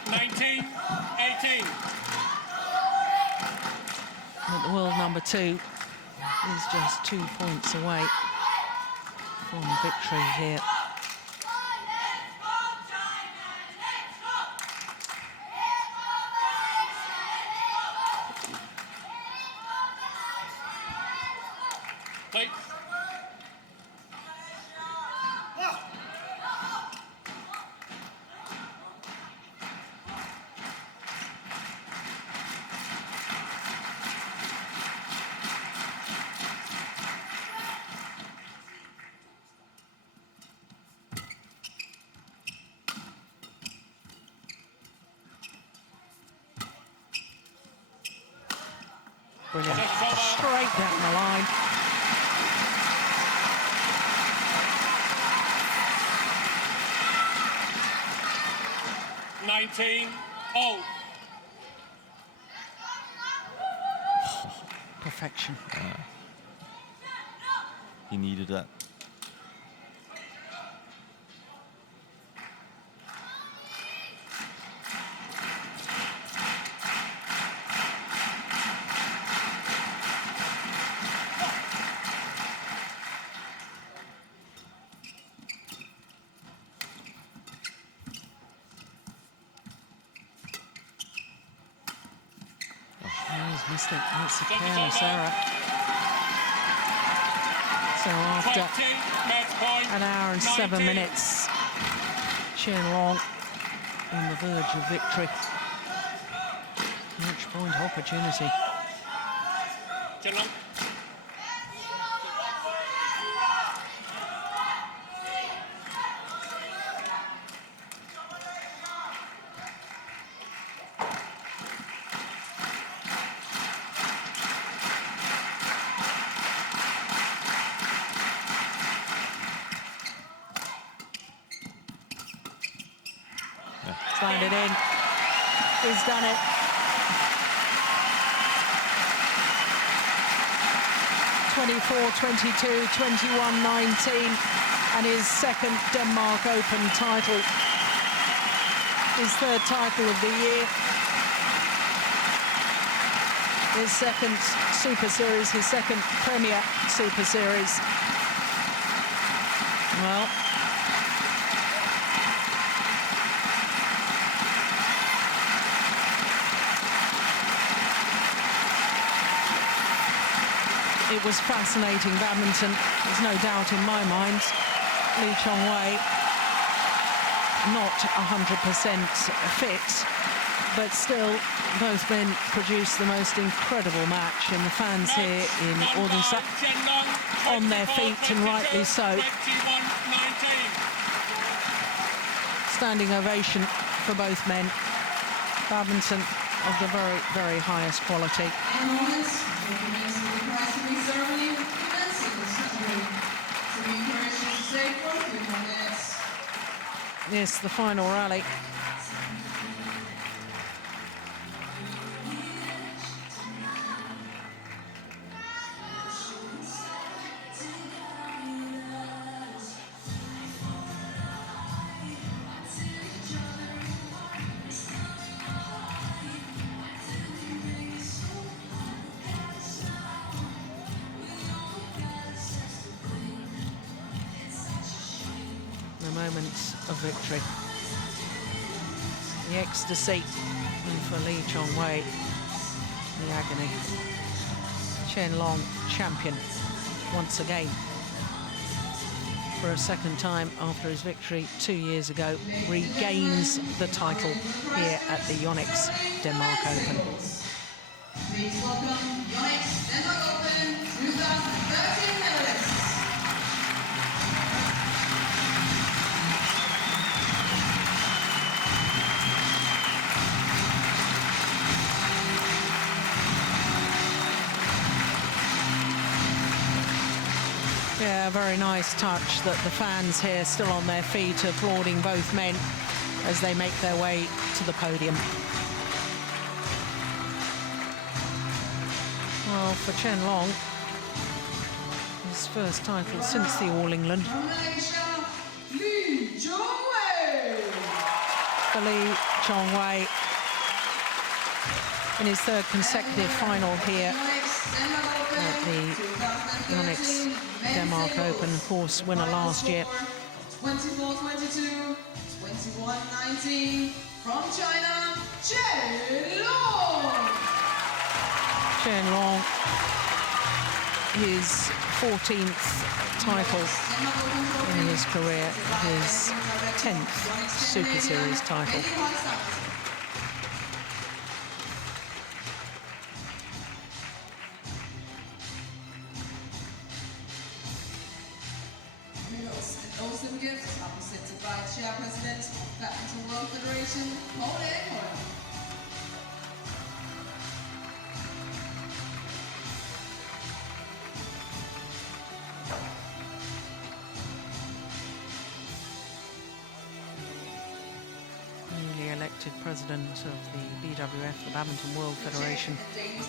19, 18. But the world number 2 is just 2 points away from victory here. Play. Brilliant. Straight down the line. Perfection. He needed that. He's missed it. That's a careless error. So after an hour and 7 minutes, ChenLong on the verge of victory. Match point opportunity. ChenLong. Landed in. He's done it. (24-22, 21-19), and his second Denmark Open title. His third title of the year. His second Super Series, his second Premier Super Series. Well, it was fascinating badminton. There's no doubt in my mind. LeeChongWei not 100% fit, but still both men produced the most incredible match, and the fans here in Odense on their feet, and rightly so. Standing ovation for both men. Badminton of the very, very highest quality. Yes, the final rally. The moments of victory. The ecstasy, and for LeeChongWei, the agony. ChenLong, champion, once again. For a second time after his victory 2 years ago, regains the title here at the Yonex Denmark Open. Please welcome Yonex Denmark Open 2013 medalists. Yeah, a very nice touch that the fans here still on their feet applauding both men as they make their way to the podium. Well, for ChenLong, his first title since the All England. For LeeChongWei in his third consecutive final here at the Yonex Denmark Open, of course, winner last year. 24-22, 21-19 from China, ChenLong. ChenLong, his 14th title in his career, his 10th Super Series title. Awesome gifts are presented by Chairperson of Badminton World Federation, Paul. elected president of the BWF, the Badminton World Federation,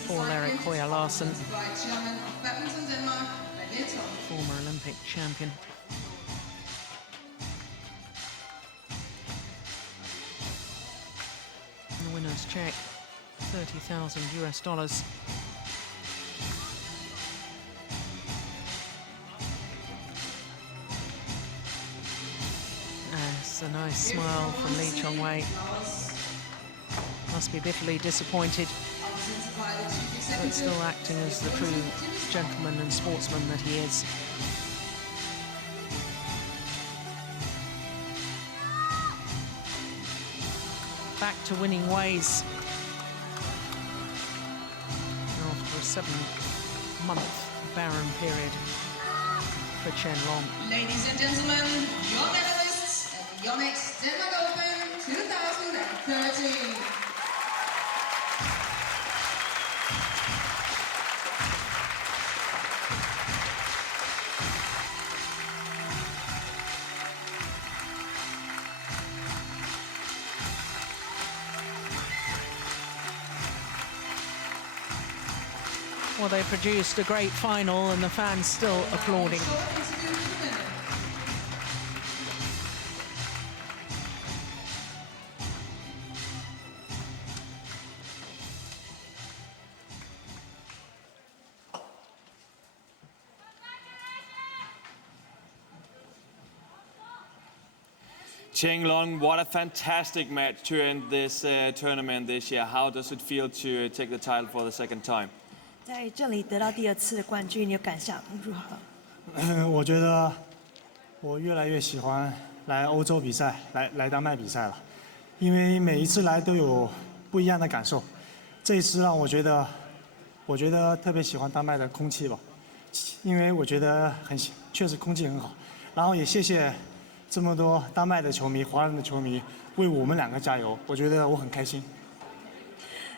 Paul Erik Høyer Larsen, Chairman of Badminton Denmark, LeeChongWei. former Olympic champion. And the winner's check, $30,000 US. That's a nice smile from LeeChongWei. Must be bitterly disappointed, but still acting as the true gentleman and sportsman that he is. Back to winning ways after a 7-month barren period for ChenLong. Ladies and gentlemen, your medalists at the Yonex Denmark Open 2013. Well, they produced a great final and the fans still applauding. ChenLong, what a fantastic match to end this tournament this year. How does it feel to take the title for the second time? 在这里得到第2次的冠军，你的感想如何？我觉得我越来越喜欢来欧洲比赛，来丹麦比赛了，因为每一次来都有不一样的感受。这一次让我觉得特别喜欢丹麦的空气吧，因为我觉得确实空气很好。然后也谢谢这么多丹麦的球迷、华人的球迷为我们2个加油，我觉得我很开心。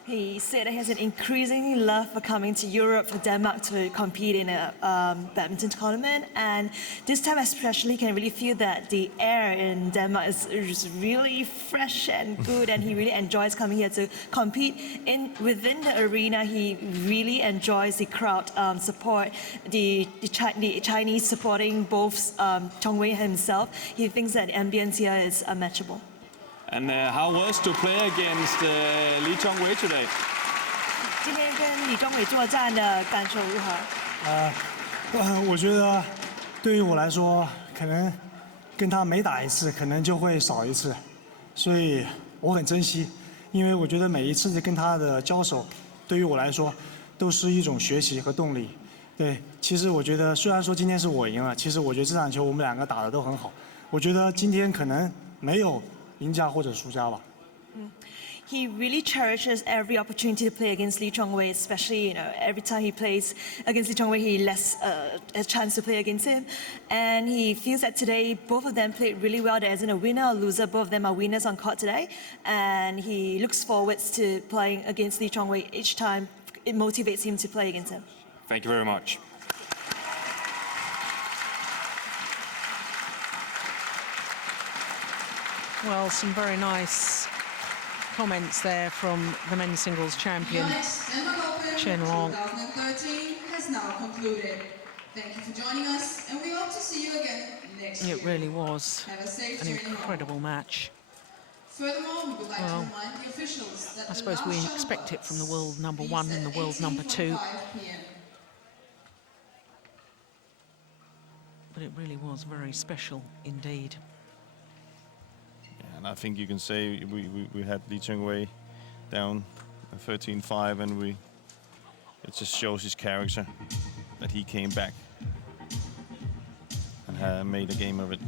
He said he has an increasing love for coming to Europe, for Denmark to compete in a badminton tournament. And this time especially, can really feel that the air in Denmark is really fresh and good. And he really enjoys coming here to compete within the arena. He really enjoys the crowd support, the Chinese supporting both ChenLong himself. He thinks that the ambience here is unmatchable. And how was to play against LeeChongWei today? 今天跟LeeChongWei作战的感受如何？我觉得对于我来说，可能跟他每打一次，可能就会少一次，所以我很珍惜，因为我觉得每一次跟他的交手，对于我来说都是一种学习和动力。对，其实我觉得虽然说今天是我赢了，其实我觉得这场球我们2个打得都很好。我觉得今天可能没有赢家或者输家吧。He really cherishes every opportunity to play against LeeChongWei, especially every time he plays against LeeChongWei, he lets a chance to play against him, and he feels that today both of them played really well. There isn't a winner or loser; both of them are winners on court today, and he looks forward to playing against LeeChongWei each time. It motivates him to play against him. Thank you very much. Well, some very nice comments there from the men's singles champion, Yonex Denmark Open ChenLong. 2013 has now concluded. Thank you for joining us, and we hope to see you again next year. It really was Have a safe an journey home. incredible match. Furthermore, we would like Well, to remind the officials that I suppose we expect it from the world number 1 and the world number 2. But it really was very special indeed. And I think you can say we had LeeChongWei down 13-5, and it just shows his character that he came back and made a game of it.